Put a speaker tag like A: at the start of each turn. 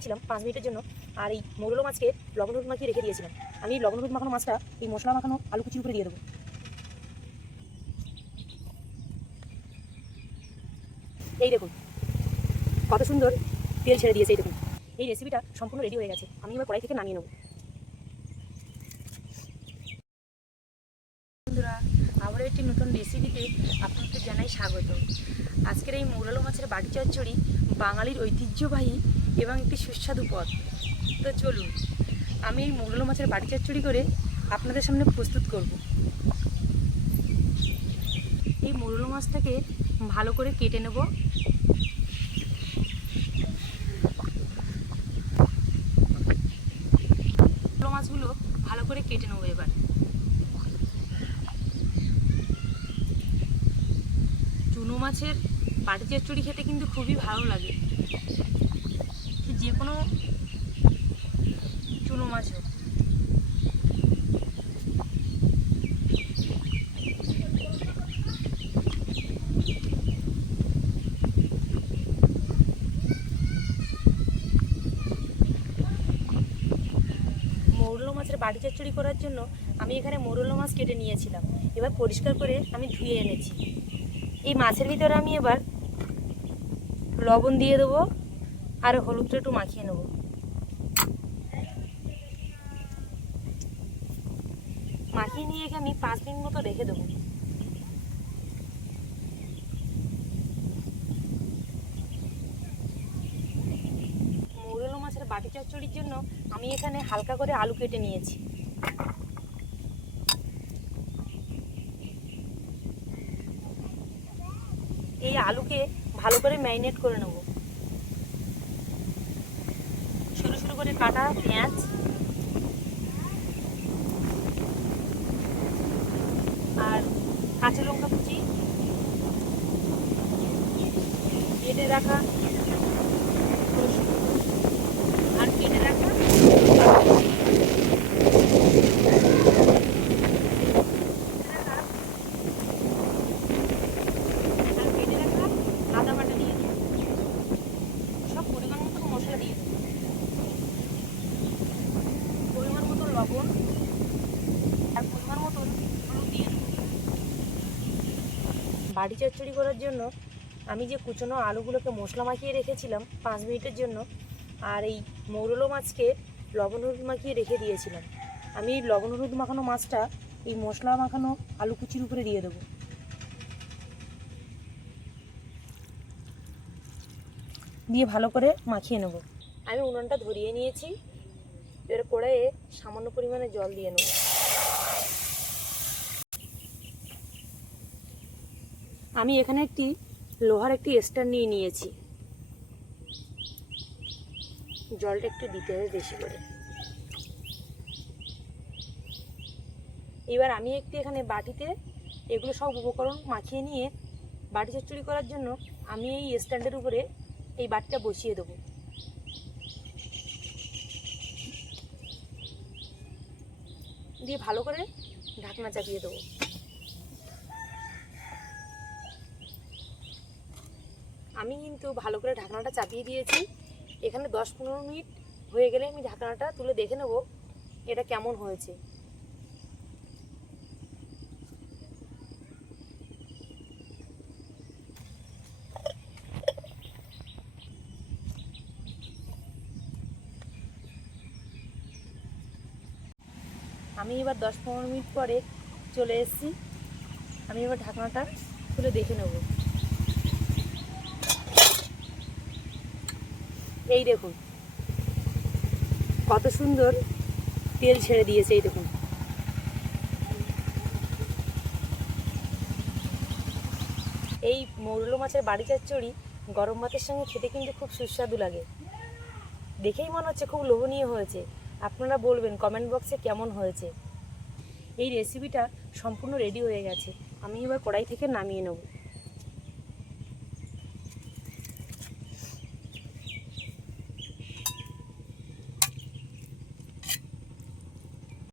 A: রেখেছিলাম পাঁচ মিনিটের জন্য, আর এই মোরলো মাছকে লবণ হলুদ মাখিয়ে রেখে দিয়েছিলাম। আমি এই লবণ হলুদ মাখানো মাছটা এই মশলা মাখানো আলু কুচির উপরে দিয়ে দেবো। এই দেখুন, কত সুন্দর তেল ছেড়ে দিয়েছে এই দেখুন। এই রেসিপিটা সম্পূর্ণ রেডি হয়ে গেছে, আমি এবার কড়াই থেকে নামিয়ে নেব। বন্ধুরা একটি নতুন রেসিপিতে আপনাদের জানাই স্বাগত। আজকের এই মৌরালো মাছের বাটি চচ্চড়ি বাঙালির ঐতিহ্যবাহী এবং একটি সুস্বাদু পদ। তো চলুন, আমি এই মৌরালো মাছের বাটি চচ্চড়ি করে আপনাদের সামনে প্রস্তুত করব। এই মৌরালো মাছটাকে ভালো করে কেটে নেব। মাছগুলো ভালো করে কেটে নেব এবার। চুনো মাছের বাটি চচ্চড়ি খেতে কিন্তু খুবই ভালো লাগে। যে কোনো চুনো মাছ হোক বাটি চচ্চড়ি করার জন্য আমি এখানে মৌরলা মাছ কেটে নিয়েছিলাম। এবার পরিষ্কার করে আমি ধুয়ে এনেছি। এই মাছের ভিতরে আমি এবার লবণ দিয়ে দেবো। আর হলুদটা একটু মাখিয়ে নেব। মাখিয়ে নিয়ে এখানে আমি পাঁচ মিনিট মতো রেখে দেবো। মৌরলা মাছের বাটি চচ্চড়ির জন্য আমি এখানে হালকা করে আলু কেটে নিয়েছি। এই আলুকে ভালো করে ম্যারিনেট করে নেব। করে কাটা পেঁয়াজ। আর কাঁচা লঙ্কা কুচি। কেটে রাখা আর কেটে রাখা আদা বাটা দিয়ে দেবো সব পরিমাণ মতো মশলা দিয়ে দেবো পরিমাণ মতো লবণ আর পরিমাণ মতো হলুদ দিয়ে বাড়ি চচ্চড়ি করার জন্য আমি যে কুচনো আলুগুলোকে মশলা মাখিয়ে রেখেছিলাম পাঁচ মিনিটের জন্য, আর এই মৌরলো মাছকে লবণ হলুদ মাখিয়ে রেখে দিয়েছিলাম। আমি লবণ হলুদ মাখানো মাছটা এই মশলা মাখানো আলু কুচির উপরে দিয়ে দেবো। দিয়ে ভালো করে মাখিয়ে নেব। আমি উনুনটা ধরিয়ে নিয়েছি। এবার কড়াইয়ে সামান্য পরিমাণে জল দিয়ে নেব। আমি এখানে একটি লোহার একটি স্ট্যান্ড নিয়ে নিয়েছি। জলটা একটু দিতে হবে বেশি করে। এবার আমি একটি এখানে বাটিতে এগুলো সব উপকরণ মাখিয়ে নিয়ে বাটি চচ্চড়ি করার জন্য আমি এই স্ট্যান্ডের উপরে এই বাটিটা বসিয়ে দেবো। দিয়ে ভালো করে ঢাকনা চাপিয়ে দেবো। আমি কিন্তু ভালো করে ঢাকনাটা চাপিয়ে দিয়েছি। এখানে দশ পনেরো মিনিট হয়ে গেলে আমি ঢাকনাটা তুলে দেখে নেব এটা কেমন হয়েছে। আমি এবার দশ পনেরো মিনিট পরে চলে এসেছি। আমি এবার ঢাকনাটা খুলে দেখে নেব। এই দেখুন, কত সুন্দর তেল ছেড়ে দিয়েছে, এই দেখুন। এই মৌরলো মাছের বাড়ি চচ্চড়ি গরম ভাতের সঙ্গে খেতে কিন্তু খুব সুস্বাদু লাগে। দেখেই মনে হচ্ছে খুব লোভনীয় হয়েছে। আপনারা বলবেন কমেন্ট বক্সে কেমন হয়েছে। এই রেসিপিটা সম্পূর্ণ রেডি হয়ে গেছে। আমি এবার কড়াই থেকে নামিয়ে নেব।